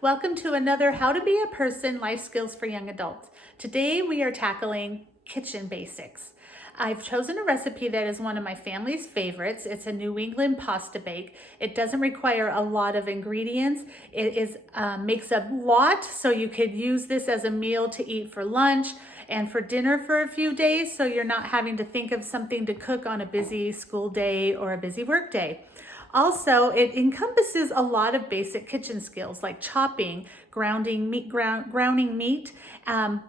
Welcome to another How to Be a Person Life Skills for Young Adults. Today we are tackling kitchen basics. I've chosen a recipe that is one of my family's favorites. It's a New England pasta bake. It doesn't require a lot of ingredients. It makes a lot, so you could use this as a meal to eat for lunch and for dinner for a few days, so you're not having to think of something to cook on a busy school day or a busy work day. Also, it encompasses a lot of basic kitchen skills like chopping, grounding meat, grounding meat,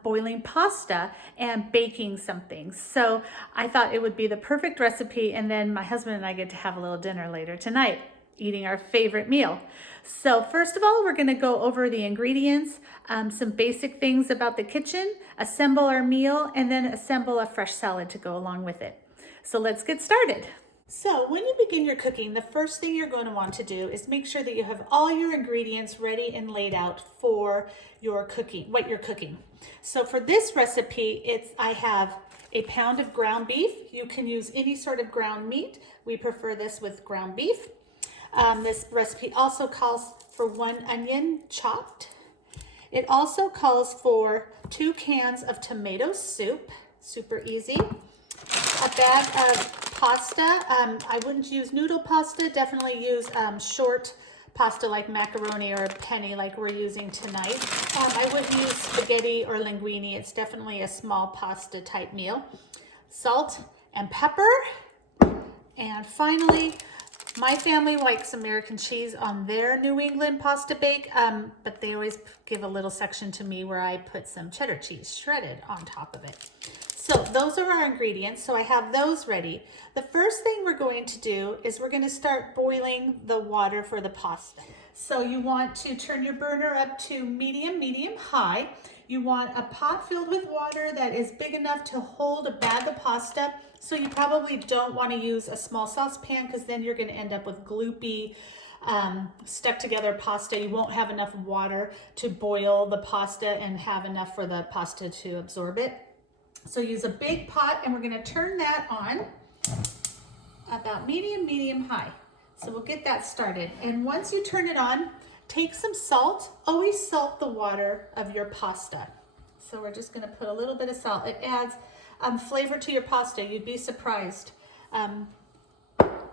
boiling pasta, and baking something. So I thought it would be the perfect recipe, and then my husband and I get to have a little dinner later tonight, eating our favorite meal. So first of all, we're going to go over the ingredients, some basic things about the kitchen, assemble our meal, and then assemble a fresh salad to go along with it. So let's get started. So when you begin your cooking, the first thing you're going to want to do is make sure that you have all your ingredients ready and laid out for your cooking, what you're cooking. So for this recipe, I have a pound of ground beef. You can use any sort of ground meat. We prefer this with ground beef. This recipe also calls for 1 onion chopped. It also calls for 2 cans of tomato soup, super easy. A bag of pasta. I wouldn't use noodle pasta, definitely use short pasta like macaroni or penne like we're using tonight. I wouldn't use spaghetti or linguine. It's definitely a small pasta type meal. Salt and pepper. And finally, my family likes American cheese on their New England pasta bake, but they always give a little section to me where I put some cheddar cheese shredded on top of it. So those are our ingredients, so I have those ready. The first thing we're going to do is we're going to start boiling the water for the pasta. So you want to turn your burner up to medium, high. You want a pot filled with water that is big enough to hold a bag of pasta. So you probably don't want to use a small saucepan because then you're going to end up with gloopy, stuck together pasta. You won't have enough water to boil the pasta and have enough for the pasta to absorb it. So use a big pot and we're going to turn that on about medium, high. So we'll get that started. And once you turn it on, take some salt. Always salt the water of your pasta. So we're just going to put a little bit of salt. It adds flavor to your pasta. You'd be surprised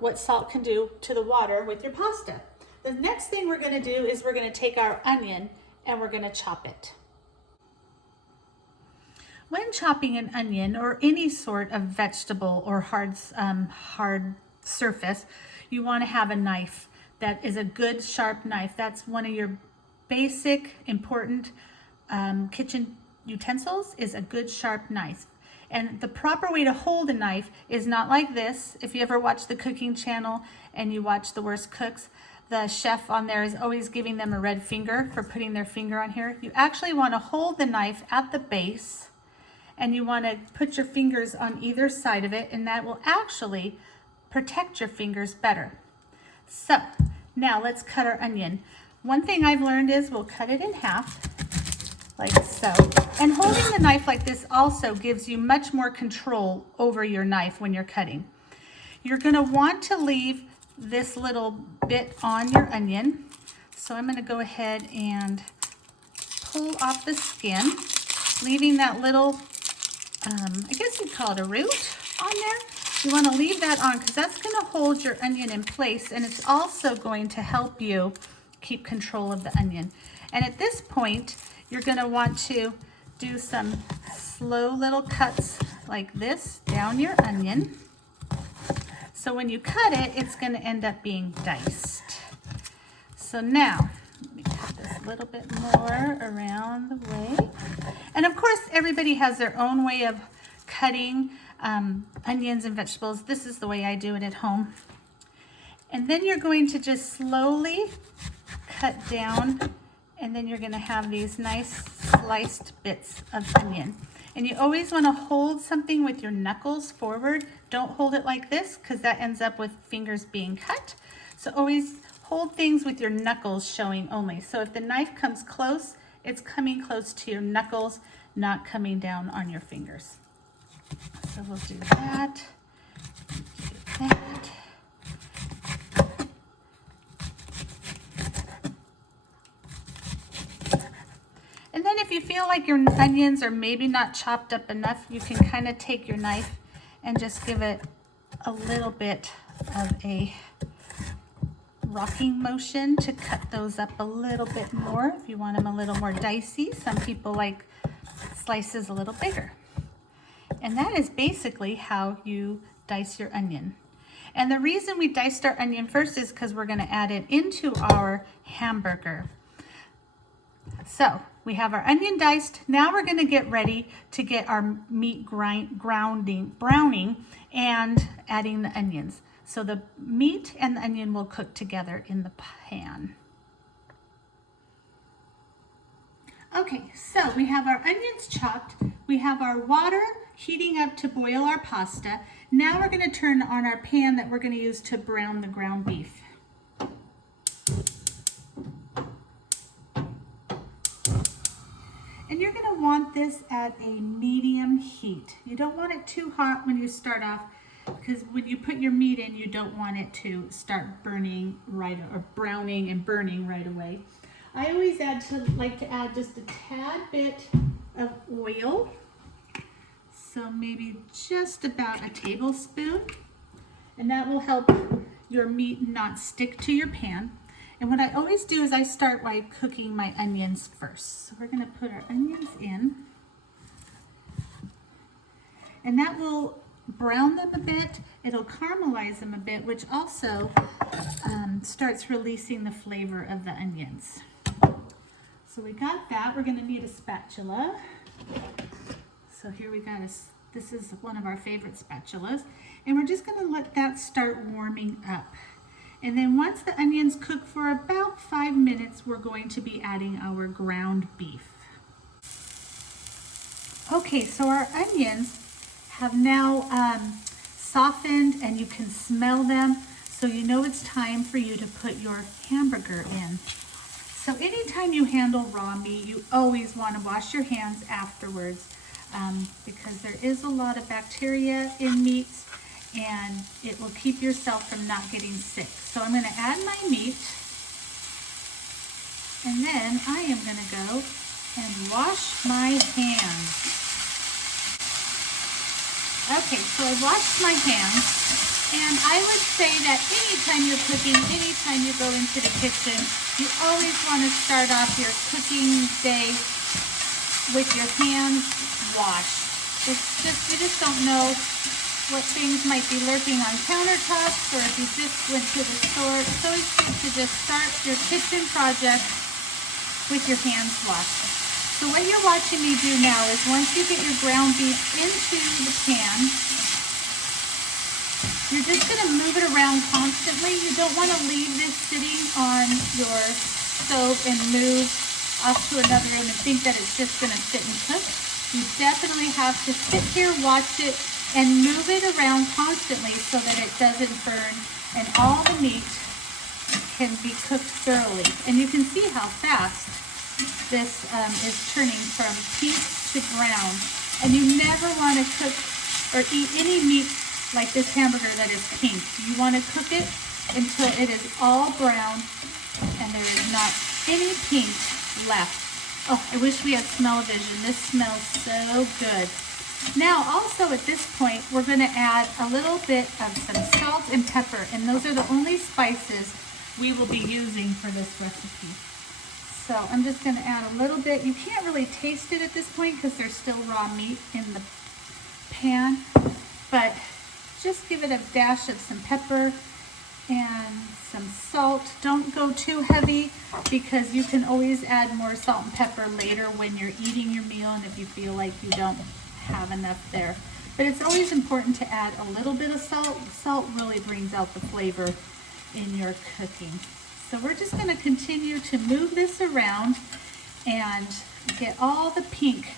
what salt can do to the water with your pasta. The next thing we're going to do is we're going to take our onion and we're going to chop it. When chopping an onion or any sort of vegetable or hard surface, you want to have a knife that is a good sharp knife. That's one of your basic important kitchen utensils, is a good sharp knife. And the proper way to hold a knife is not like this. If you ever watch the cooking channel and you watch The Worst Cooks, the chef on there is always giving them a red finger for putting their finger on here. You actually want to hold the knife at the base, and you want to put your fingers on either side of it, and that will actually protect your fingers better. So now let's cut our onion. One thing I've learned is we'll cut it in half like so. And holding the knife like this also gives you much more control over your knife when you're cutting. You're going to want to leave this little bit on your onion. So I'm going to go ahead and pull off the skin, leaving that little I guess you'd call it a root on there. You want to leave that on because that's going to hold your onion in place, and it's also going to help you keep control of the onion. And at this point, you're going to want to do some slow little cuts like this down your onion. So when you cut it, it's going to end up being diced. So now, let me cut this a little bit more around the way. And of course, everybody has their own way of cutting onions and vegetables. This is the way I do it at home. And then you're going to just slowly cut down, and then you're going to have these nice sliced bits of onion. And you always want to hold something with your knuckles forward. Don't hold it like this because that ends up with fingers being cut. So always hold things with your knuckles showing only. So if the knife comes close, it's coming close to your knuckles, not coming down on your fingers. So we'll do that. Do that. you feel like your onions are maybe not chopped up enough, you can kind of take your knife and just give it a little bit of a rocking motion to cut those up a little bit more if you want them a little more dicey. Some people like slices a little bigger. And that is basically how you dice your onion. And the reason we diced our onion first is because we're going to add it into our hamburger. So we have our onion diced. Now we're going to get ready to get our meat browning and adding the onions. So the meat and the onion will cook together in the pan. Okay, so we have our onions chopped. We have our water heating up to boil our pasta. Now we're going to turn on our pan that we're going to use to brown the ground beef. And you're going to want this at a medium heat. You don't want it too hot when you start off, because when you put your meat in, you don't want it to start burning right, or browning and burning right away. I always like to add just a tad bit of oil. So maybe just about a tablespoon. And that will help your meat not stick to your pan. And what I always do is I start by cooking my onions first. So we're going to put our onions in. And that will brown them a bit. It'll caramelize them a bit, which also starts releasing the flavor of the onions. So we got that. We're going to need a spatula. So here we got this is one of our favorite spatulas. And we're just going to let that start warming up. And then once the onions cook for about 5 minutes, we're going to be adding our ground beef. Okay, so our onions have now softened and you can smell them. So you know it's time for you to put your hamburger in. So anytime you handle raw meat, you always want to wash your hands afterwards because there is a lot of bacteria in meats and it will keep yourself from not getting sick. So I'm going to add my meat and then I am going to go and wash my hands. Okay, so I washed my hands, and I would say that anytime you're cooking, anytime you go into the kitchen, you always want to start off your cooking day with your hands washed. You just don't know what things might be lurking on countertops, or if you just went to the store. It's always good to just start your kitchen project with your hands washed. So what you're watching me do now is once you get your ground beef into the pan, you're just going to move it around constantly. You don't want to leave this sitting on your stove and move off to another room and think that it's just going to sit and cook. You definitely have to sit here, watch it, and move it around constantly so that it doesn't burn and all the meat can be cooked thoroughly. And you can see how fast this is turning from pink to brown. And you never want to cook or eat any meat like this hamburger that is pink. You want to cook it until it is all brown and there is not any pink left. Oh, I wish we had smell-o-vision. This smells so good. Now also at this point we're going to add a little bit of some salt and pepper, and those are the only spices we will be using for this recipe. So I'm just going to add a little bit. You can't really taste it at this point because there's still raw meat in the pan, but just give it a dash of some pepper and some salt. Don't go too heavy because you can always add more salt and pepper later when you're eating your meal and if you feel like you don't have enough there. But it's always important to add a little bit of salt. Salt really brings out the flavor in your cooking. So we're just going to continue to move this around and get all the pink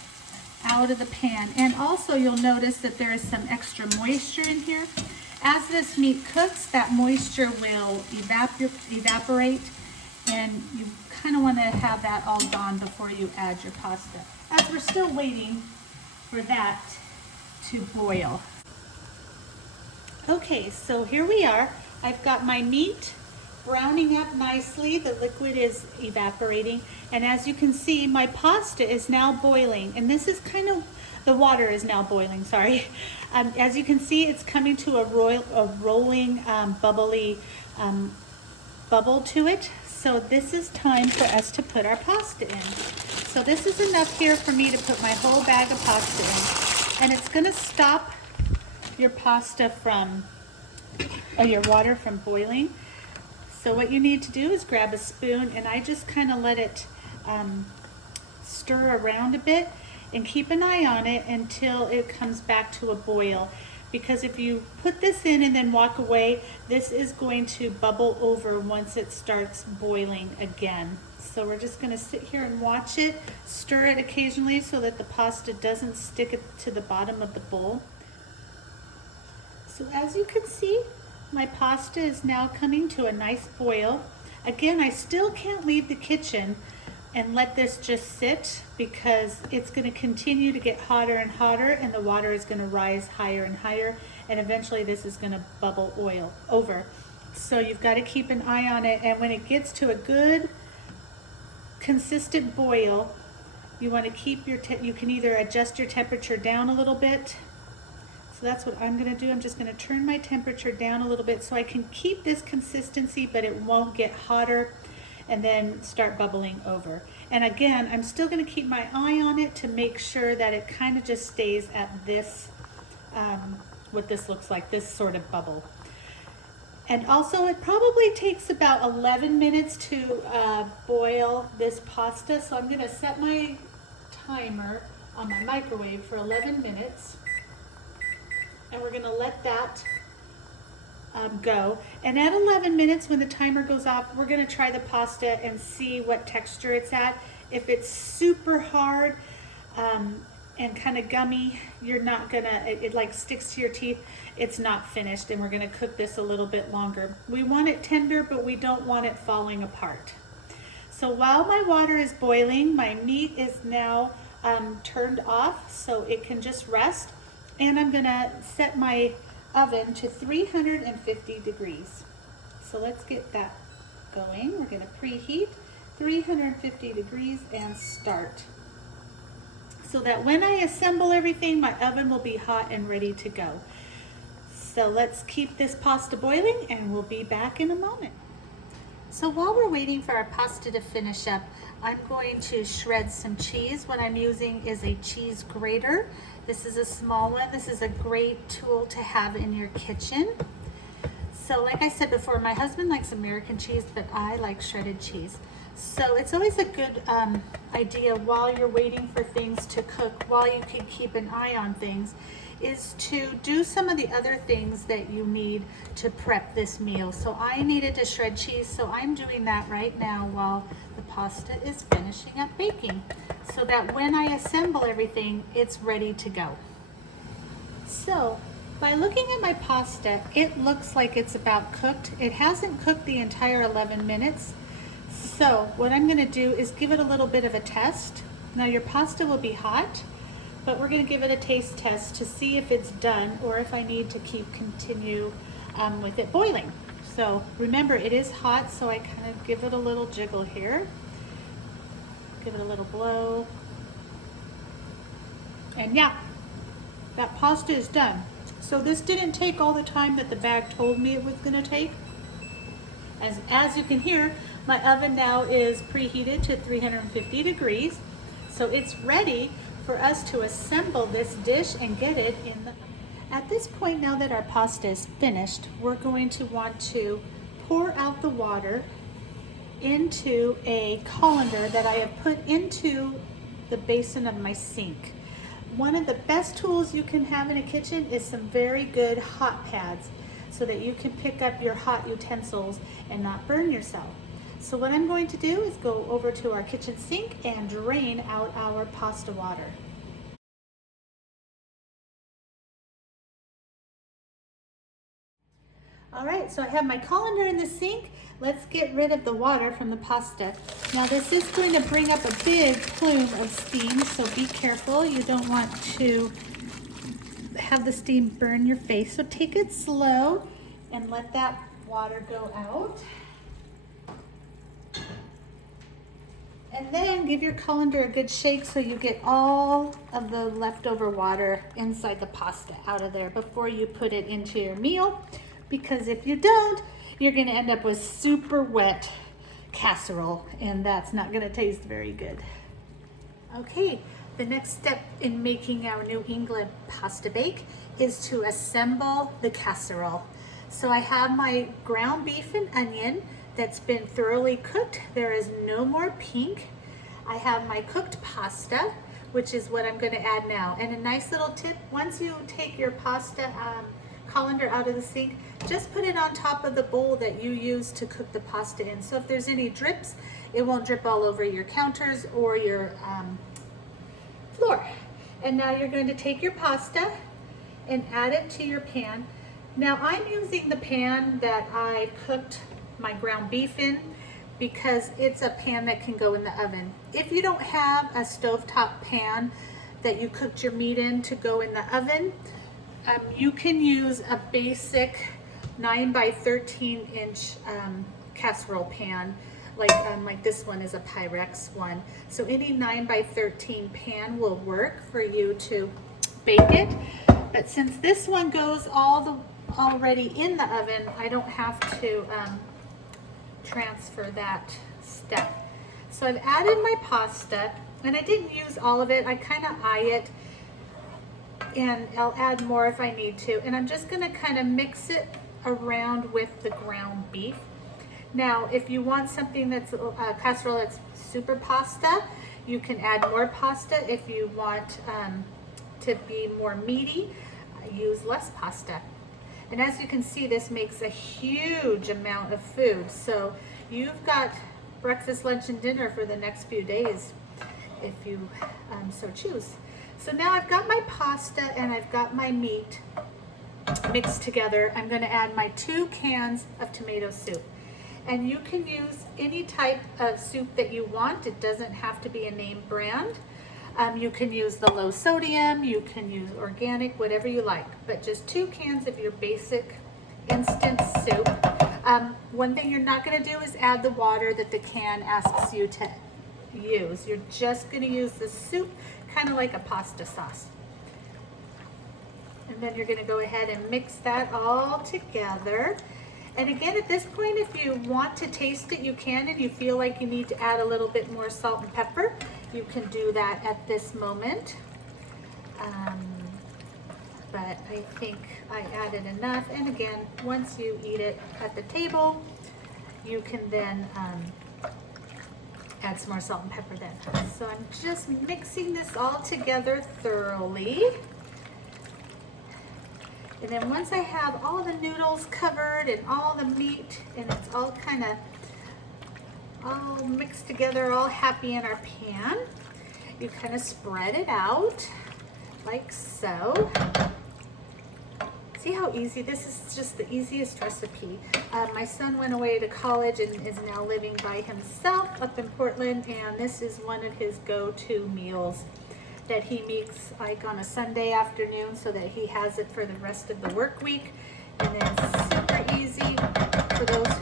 out of the pan. And also you'll notice that there is some extra moisture in here. As this meat cooks, that moisture will evaporate, and you kind of want to have that all gone before you add your pasta. As we're still waiting for that to boil. Okay, so here we are. I've got my meat browning up nicely. The liquid is evaporating. And as you can see, my pasta is now boiling. And this is kind of, the water is now boiling, sorry. As you can see, it's coming to a rolling, bubbly bubble to it. So this is time for us to put our pasta in. So this is enough here for me to put my whole bag of pasta in. And it's gonna stop your pasta from, or your water from boiling. So what you need to do is grab a spoon, and I just kind of let it stir around a bit and keep an eye on it until it comes back to a boil. Because if you put this in and then walk away, this is going to bubble over once it starts boiling again. So we're just going to sit here and watch it, stir it occasionally so that the pasta doesn't stick it to the bottom of the bowl. So as you can see, my pasta is now coming to a nice boil. Again, I still can't leave the kitchen and let this just sit, because it's going to continue to get hotter and hotter, and the water is going to rise higher and higher, and eventually this is going to bubble oil over. So you've got to keep an eye on it, and when it gets to a good consistent boil, you want to keep your, you can either adjust your temperature down a little bit. So that's what I'm going to do. I'm just going to turn my temperature down a little bit so I can keep this consistency, but it won't get hotter and then start bubbling over. And again, I'm still going to keep my eye on it to make sure that it kind of just stays at this, what this looks like, this sort of bubble. And also it probably takes about 11 minutes to boil this pasta. So I'm going to set my timer on my microwave for 11 minutes. And we're going to let that go. And at 11 minutes, when the timer goes off, we're going to try the pasta and see what texture it's at. If it's super hard and kind of gummy, you're not gonna, it like sticks to your teeth, it's not finished, and we're going to cook this a little bit longer. We want it tender, but we don't want it falling apart. So while my water is boiling, my meat is now turned off so it can just rest. And I'm going to set my oven to 350 degrees. So let's get that going. We're going to preheat 350 degrees and start. So that when I assemble everything, my oven will be hot and ready to go. So let's keep this pasta boiling, and we'll be back in a moment. So while we're waiting for our pasta to finish up, I'm going to shred some cheese. What I'm using is a cheese grater. This is a small one. This is a great tool to have in your kitchen. So like I said before, my husband likes American cheese, but I like shredded cheese. So it's always a good idea while you're waiting for things to cook, while you can keep an eye on things, is to do some of the other things that you need to prep this meal. So I needed to shred cheese, so I'm doing that right now while the pasta is finishing up baking, so that when I assemble everything, it's ready to go. So by looking at my pasta, it looks like it's about cooked. It hasn't cooked the entire 11 minutes. So what I'm going to do is give it a little bit of a test. Now your pasta will be hot, but we're going to give it a taste test to see if it's done or if I need to continue with it boiling. So remember, it is hot, so I kind of give it a little jiggle here. Give it a little blow. And yeah, that pasta is done. So this didn't take all the time that the bag told me it was going to take. As you can hear, my oven now is preheated to 350 degrees. So it's ready for us to assemble this dish and get it in the oven. At this point, now that our pasta is finished, we're going to want to pour out the water into a colander that I have put into the basin of my sink. One of the best tools you can have in a kitchen is some very good hot pads, so that you can pick up your hot utensils and not burn yourself. So what I'm going to do is go over to our kitchen sink and drain out our pasta water. All right, so I have my colander in the sink. Let's get rid of the water from the pasta. Now this is going to bring up a big plume of steam, so be careful. You don't want to have the steam burn your face. So take it slow and let that water go out. And then give your colander a good shake so you get all of the leftover water inside the pasta out of there before you put it into your meal. Because if you don't, you're gonna end up with super wet casserole, and that's not gonna taste very good. Okay, the next step in making our New England pasta bake is to assemble the casserole. So I have my ground beef and onion that's been thoroughly cooked. There is no more pink. I have my cooked pasta, which is what I'm gonna add now. And a nice little tip, once you take your pasta colander out of the sink, just put it on top of the bowl that you use to cook the pasta in. So if there's any drips, it won't drip all over your counters or your floor. And now you're going to take your pasta and add it to your pan. Now I'm using the pan that I cooked my ground beef in because it's a pan that can go in the oven. If you don't have a stovetop pan that you cooked your meat in to go in the oven, you can use a basic 9 by 13 inch casserole pan, like this one is a Pyrex one. So any 9 by 13 pan will work for you to bake it. But since this one goes already in the oven, I don't have to transfer that step. So I've added my pasta, and I didn't use all of it. I kind of eye it, and I'll add more if I need to. And I'm just gonna kind of mix it around with the ground beef. Now, if you want something that's a casserole that's super pasta, you can add more pasta. If you want to be more meaty, use less pasta. And as you can see, this makes a huge amount of food. So you've got breakfast, lunch, and dinner for the next few days if you so choose. So now I've got my pasta and I've got my meat mixed together. I'm going to add my 2 cans of tomato soup. And you can use any type of soup that you want. It doesn't have to be a name brand. You can use the low sodium, you can use organic, whatever you like, but just 2 cans of your basic instant soup. One thing you're not going to do is add the water that the can asks you to use. You're just going to use the soup, kind of like a pasta sauce. And then you're going to go ahead and mix that all together. And again, at this point, if you want to taste it, you can, and you feel like you need to add a little bit more salt and pepper, you can do that at this moment. But I think I added enough. And again, once you eat it at the table, you can then add some more salt and pepper then. So I'm just mixing this all together thoroughly. And then once I have all the noodles covered and all the meat, and it's all kind of all mixed together, all happy in our pan, you kind of spread it out like so. See how easy? This is just the easiest recipe. My son went away to college and is now living by himself up in Portland, and this is one of his go-to meals that he makes like on a Sunday afternoon so that he has it for the rest of the work week. And it's super easy for those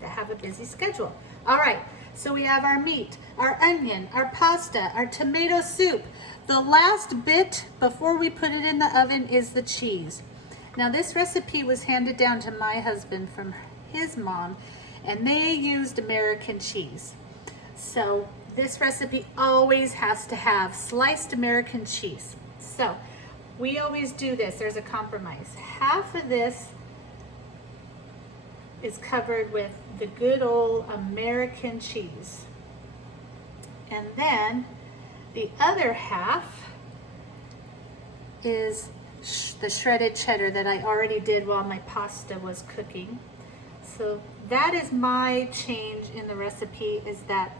that have a busy schedule. All right, so we have our meat, our onion, our pasta, our tomato soup. The last bit before we put it in the oven is the cheese. Now this recipe was handed down to my husband from his mom, and they used American cheese. So this recipe always has to have sliced American cheese. So we always do this. There's a compromise. Half of this is covered with the good old American cheese. And then the other half is the shredded cheddar that I already did while my pasta was cooking. So that is my change in the recipe, is that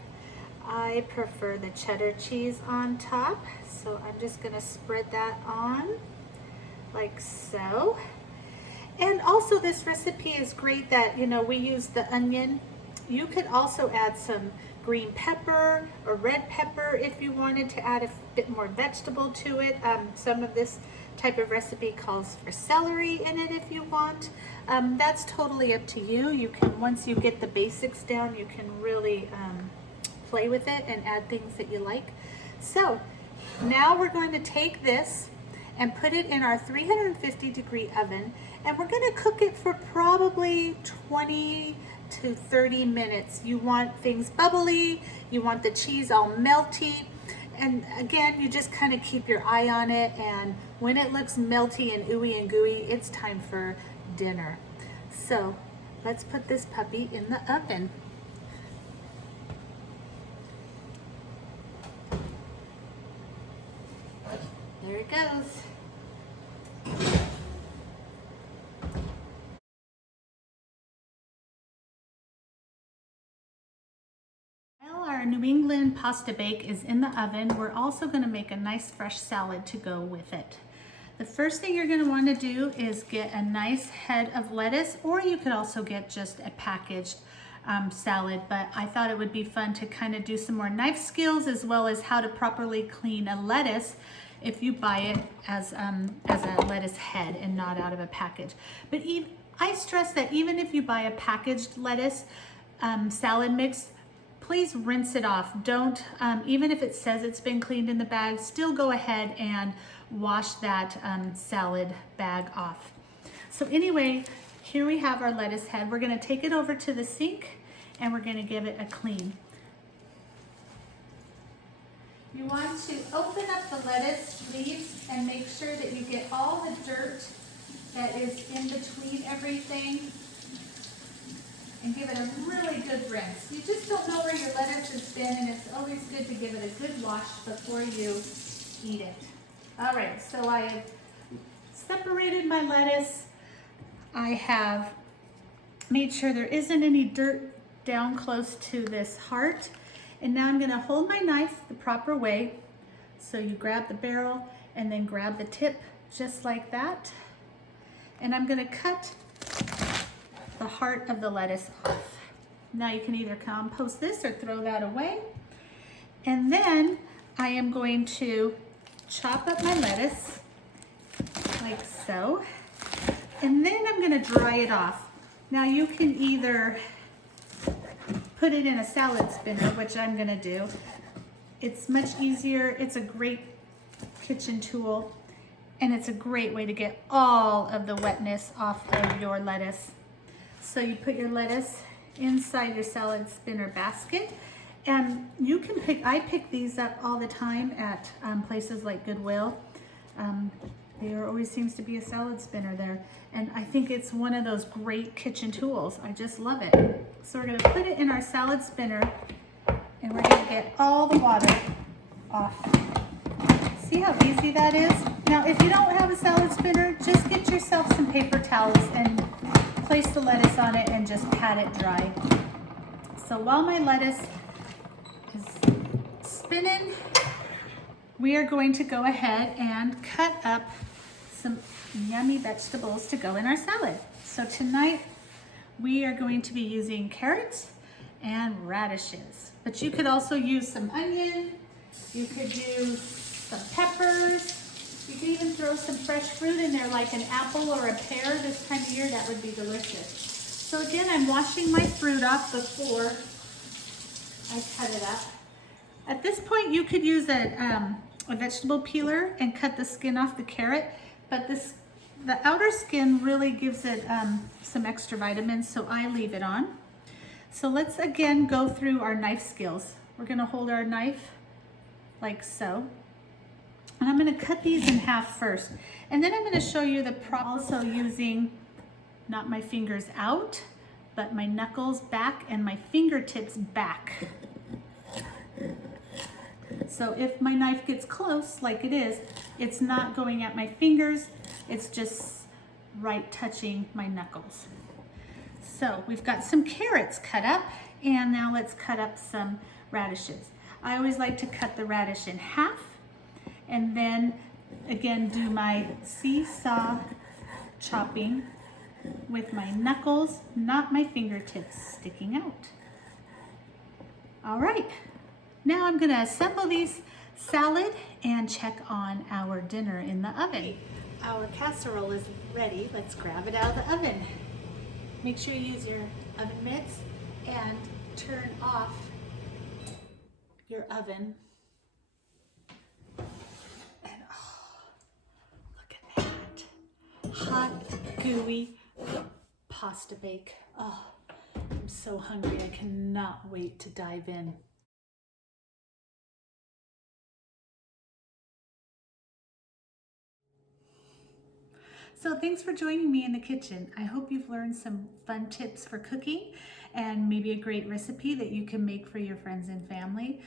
I prefer the cheddar cheese on top. So I'm just gonna spread that on like so. And also this recipe is great that, you know, we use the onion. You could also add some green pepper or red pepper if you wanted to add a bit more vegetable to it. Some of this type of recipe calls for celery in it if you want. That's totally up to you. You can, once you get the basics down, you can really play with it and add things that you like. So now we're going to take this and put it in our 350-degree oven, and we're going to cook it for probably 20 to 30 minutes. You want things bubbly, you want the cheese all melty, and again, you just kind of keep your eye on it, and when it looks melty and ooey and gooey, it's time for dinner. So let's put this puppy in the oven. There it goes. While our New England pasta bake is in the oven, we're also going to make a nice fresh salad to go with it. The first thing you're going to want to do is get a nice head of lettuce, or you could also get just a packaged salad, but I thought it would be fun to kind of do some more knife skills as well as how to properly clean a lettuce if you buy it as a lettuce head and not out of a package. But I stress that even if you buy a packaged lettuce salad mix, please rinse it off. Don't, even if it says it's been cleaned in the bag, still go ahead and wash that salad bag off. So anyway, here we have our lettuce head. We're gonna take it over to the sink and we're gonna give it a clean. You want to open up the lettuce leaves and make sure that you get all the dirt that is in between everything and give it a really good rinse. You just don't know where your lettuce has been, and it's always good to give it a good wash before you eat it. All right, so I have separated my lettuce. I have made sure there isn't any dirt down close to this heart. And now I'm gonna hold my knife the proper way. So you grab the barrel and then grab the tip just like that. And I'm gonna cut the heart of the lettuce off. Now you can either compost this or throw that away. And then I am going to chop up my lettuce like so. And then I'm gonna dry it off. Now you can either put it in a salad spinner, which I'm gonna do. It's much easier. It's a great kitchen tool, and it's a great way to get all of the wetness off of your lettuce. So you put your lettuce inside your salad spinner basket, and you can I pick these up all the time at places like Goodwill. There always seems to be a salad spinner there, and I think it's one of those great kitchen tools. I just love it. So we're gonna put it in our salad spinner, and we're gonna get all the water off. See how easy that is? Now, if you don't have a salad spinner, just get yourself some paper towels and place the lettuce on it and just pat it dry. So while my lettuce is spinning, we are going to go ahead and cut up some yummy vegetables to go in our salad. So tonight we are going to be using carrots and radishes, but you could also use some onion, you could use some peppers, you could even throw some fresh fruit in there like an apple or a pear. This time of year, that would be delicious. So again, I'm washing my fruit off before I cut it up. At this point, you could use a vegetable peeler and cut the skin off the carrot, but the outer skin really gives it some extra vitamins, so I leave it on. So let's again go through our knife skills. We're gonna hold our knife like so, and I'm gonna cut these in half first, and then I'm gonna show you the also using not my fingers out, but my knuckles back and my fingertips back. So if my knife gets close, like it is, it's not going at my fingers, it's just right touching my knuckles. So we've got some carrots cut up, and now let's cut up some radishes. I always like to cut the radish in half, and then again do my seesaw chopping with my knuckles, not my fingertips sticking out. All right. Now I'm gonna assemble these salad and check on our dinner in the oven. Our casserole is ready. Let's grab it out of the oven. Make sure you use your oven mitts and turn off your oven. And oh, look at that. Hot, gooey pasta bake. Oh, I'm so hungry. I cannot wait to dive in. So thanks for joining me in the kitchen. I hope you've learned some fun tips for cooking and maybe a great recipe that you can make for your friends and family.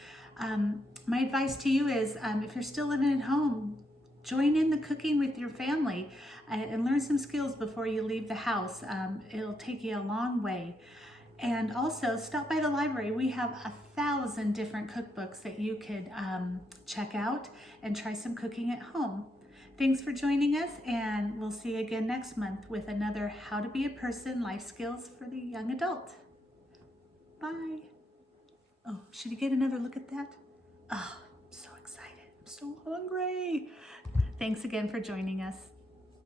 My advice to you is if you're still living at home, join in the cooking with your family and learn some skills before you leave the house. It'll take you a long way. And also stop by the library. We have 1,000 different cookbooks that you could check out and try some cooking at home. Thanks for joining us, and we'll see you again next month with another How to Be a Person Life Skills for the Young Adult. Bye. Oh, should you get another look at that? Oh, I'm so excited. I'm so hungry. Thanks again for joining us.